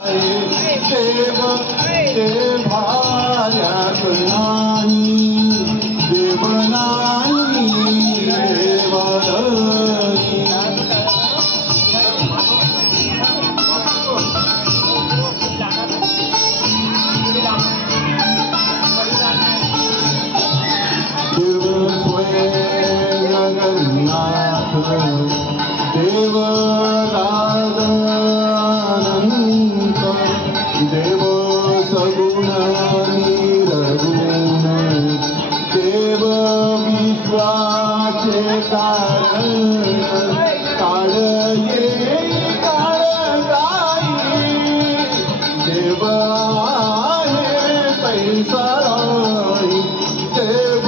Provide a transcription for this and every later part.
देव ते भार्यात नाही देव नाही देव स्वयं जगन्नाथ देव राजानंत देव सगुण निरगुण देव विश्वाचे कारण काळ ये काळ जाई देव आहे पैसा देव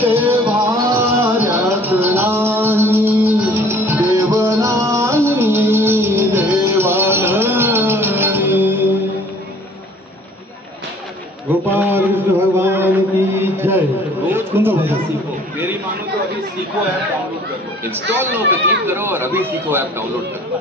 देवार्यात नाही देव नाही गोपाल कृष्ण भगवान की जय। सीखो, मेरी मानो तो अभी सीखो ऐप डाउनलोड करो, इंस्टॉल लो पे क्लिक करो और अभी सीखो ऐप डाउनलोड करो।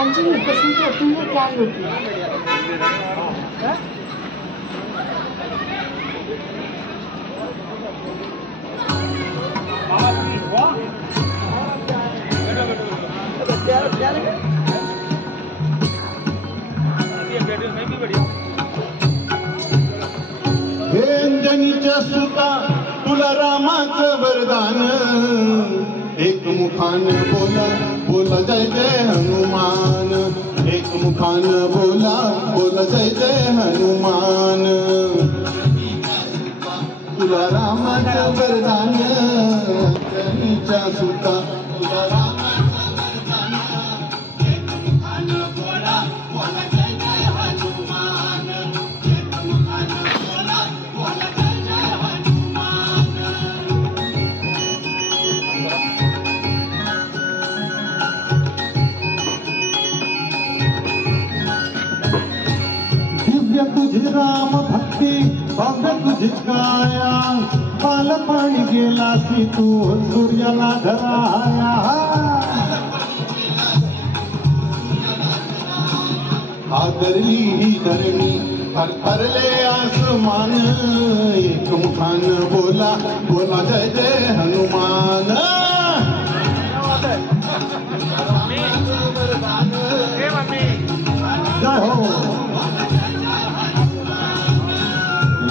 अंजलि पसंद करती है क्या रोटी? हे अंजनीच्या सुता तुला रामाचं वरदान एक मुखान बोला बोला जय जय हनुमान एक मुखान बोला बोला जय जय हनुमान तुला रामाचं वरदान अंजनीच्या सुता तुला रामाचं वरदान एक मुखान बोला बोला जय जय हनुमान एक मुखान बोला बोला जय जय हनुमान दिव्य तुझी राम भक्ती भव्य तुझी काया बालपण गेलासी तू सूर्याला धराया आदरली ही धरणी थरथरले आसमान एक मुखान बोला बोला जय जय हनुमान जय हो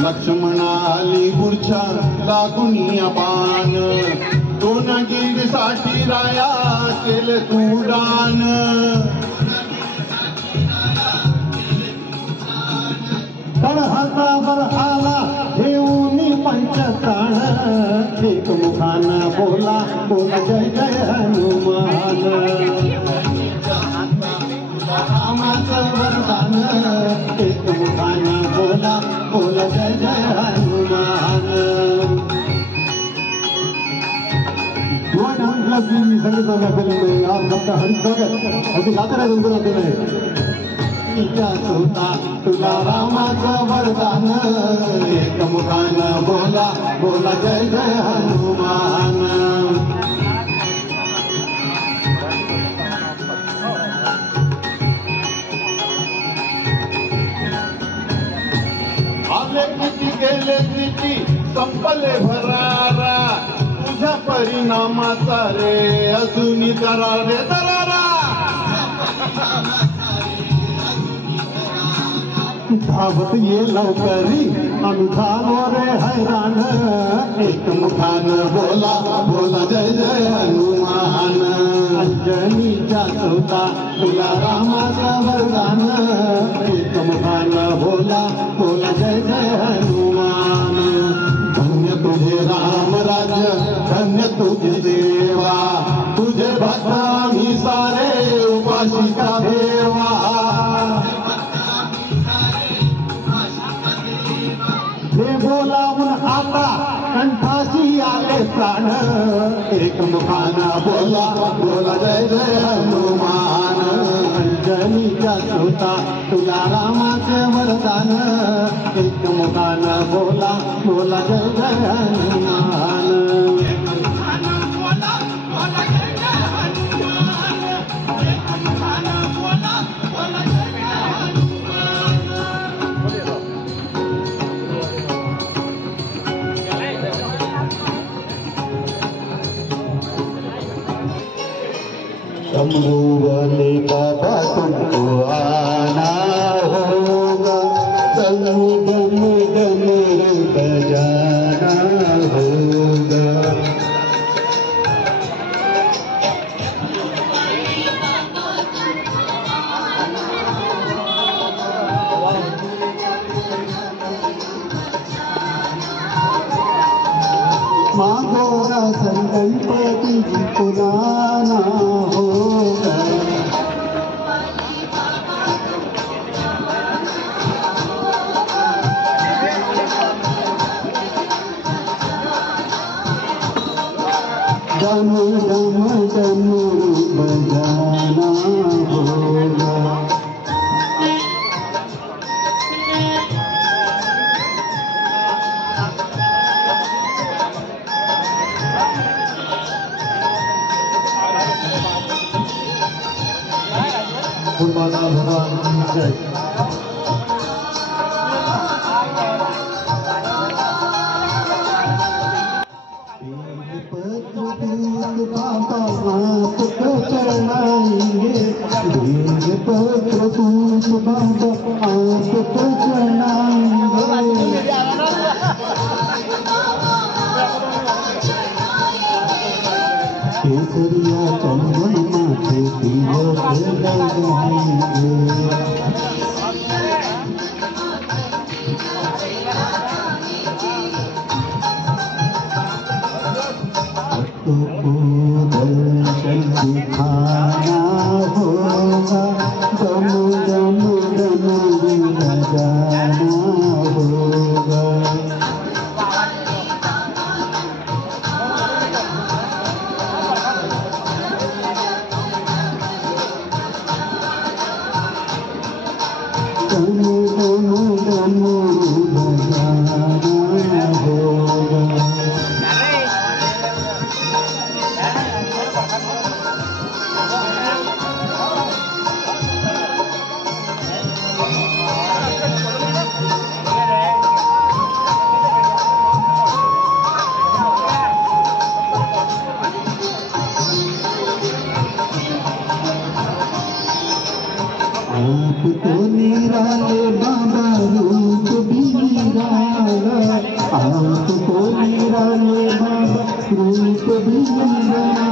लक्ष्मणा आली मूर्छा लागुनिया बाण दोन साठी राया केले तू दान तळहातावर आला ठेवून पंचताण एक मुखान बोला बोला जय जय हनुमान रामाचं वरदान एक मुखान बोला बोला जय जय हनुमान संगीत फिल्म में आप सबका हरित स्वागत अभी गाते रहे उनको गाते रहे सुता तुला रामाचं वरदान एक मुखान बोला बोला जय जय हनुमान आले किती गेले किती संपले भरारा तुझ्या परिणामाचा रे अजूनी करा रे दरारा धावत ये लवकरी आम्ही झालो रे हैराण एक मुखान बोला बोला जय जय हनुमान अंजनीच्या सुता तुला रामाचं वरदान एक मुखान बोला बोला जय जय हनुमान धन्य तुझे राम राज्य धन्य तुझी सेवा तुझे भक्त आम्ही सारे उपासिका देवा हे बोलावून आता कंठाशी आले प्राण हनुमान एक मुखाना बोला बोला जय जय हनुमान अंजनीच्या सुता तुला रामाचे वरदान एक मुखाना बोला बोला जय जय हनुमान डमरू वाले बाबा तुमको आना होगा डम डम डमरू बजाना होगा मागोरा संकल्पति पुराना होगा डम डम डमरू बजाना होगा गुरुमाता भगवान की जय बाबा आपको चढ़ाएंगे पत्र दूत बाबा आपको चढ़ाएंगे केसरिया चंदन माथे तिलक लगाएंगे भक्तों को दर्शन दिखाना होगा दम दम डमरू बजाना होगा डम डम डमरू बजाना होगा आप तो निराले बाबा रूप भी निराला आप तो निराले बाबा रूप भी निराला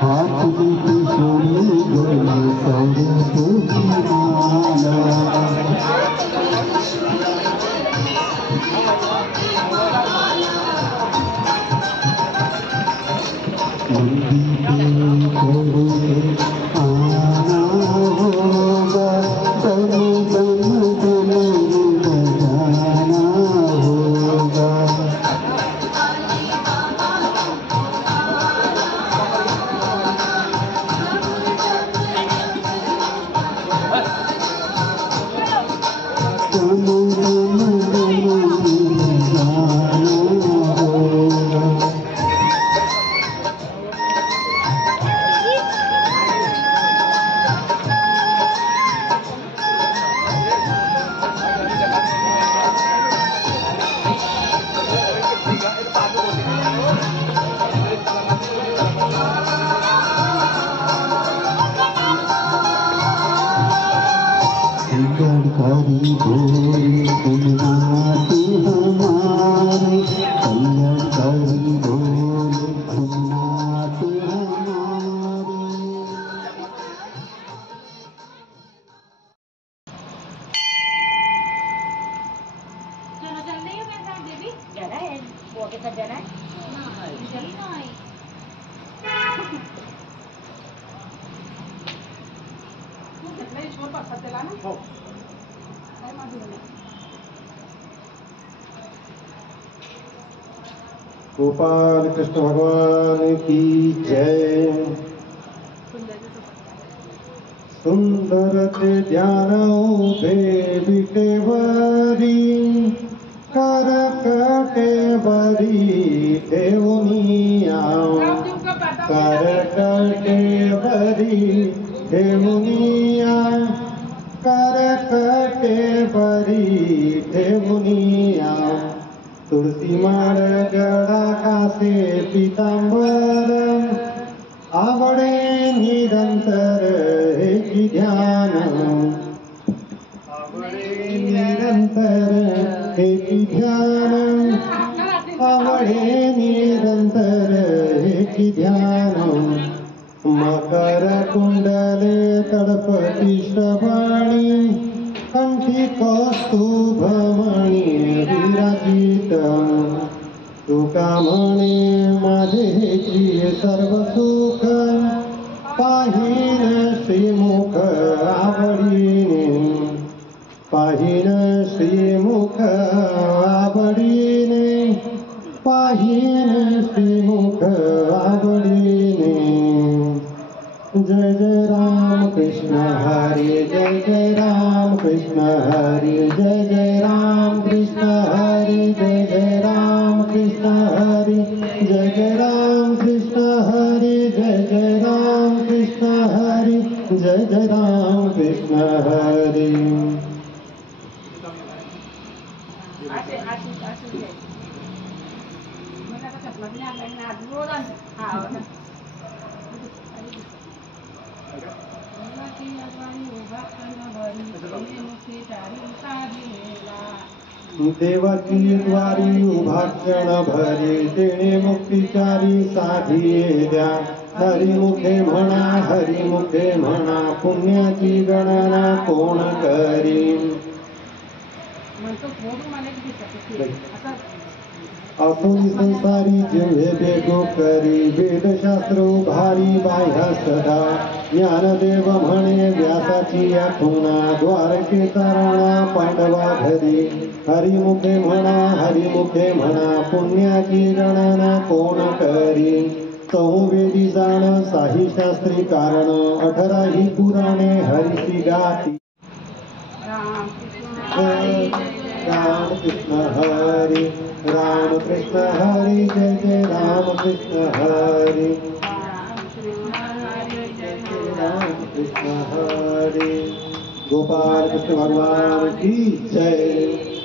हाथ में सोने गले सौर की माला मंदिर पे आना होगा दम दम डमरू बजाना होगा डम डम डमरू बजाना होगा कल्याणकारी बोले तुम नाथ हमारे कल्याणकारी बोले तुम नाथ हमारे चलो चल रही हो मेरे साथ बेबी जाना है वो के साथ जाना है चलना है छोड़ पास चलाना हो गोपाल कृष्ण भगवान की जय। सुंदर ते ध्यान उभे विटेवरी, करकटे बरी ठेवुनिया, करकटे बरी ठेवुनिया, करकटे बरी ठेवुनिया। तुळसी माळ गळा कासे पितांबर, आवडे निरंतर हेची ध्यान, आवडे निरंतर हेची ध्यान, आवडे निरंतर हेची ध्यान। मकर कुंडले तडपती श्रवणी, कंठी कौस्तुभमणी विराजित। तुका म्हणे माझे हेची सर्व सुख, पाहिन श्रीमुख आवडीने, पाहिन श्रीमुख आवडीने, पाहिन श्रीमुख आवडीने। जय जय राम कृष्ण हरी, जय जय राम कृष्ण हरी, जय जय राम कृष्ण हरी, जय जय राम कृष्ण हरी, जय जय राम कृष्ण हरी, जय जय राम कृष्ण हरी, जय जय राम कृष्ण हरी। देवाची द्वारी उभा क्षण भरी, तेणे मुक्तिचारी साधिये हरिमुखे म्हणा, हरिमुखे म्हणा, पुण्याची गणना कोण करी। असोनी संसारी जिव्हे बेगो करी, वेदशास्त्र भारी बाह्या सदा। ज्ञानदेव म्हणे व्यासाची आठवणा, द्वारकेचा राणा पांडवा घरी। हरिमुखे म्हणा, हरिमुखे म्हणा, पुण्याची गणना कोण करी। चहुवेदी जाण साही शास्त्री कारण, 18 पुराणे हरिसी गाती। राम कृष्ण हरी, राम कृष्ण हरी, जय जय राम कृष्ण हरी, राम कृष्ण हरी। गोपाल कृष्ण भगवान की जय।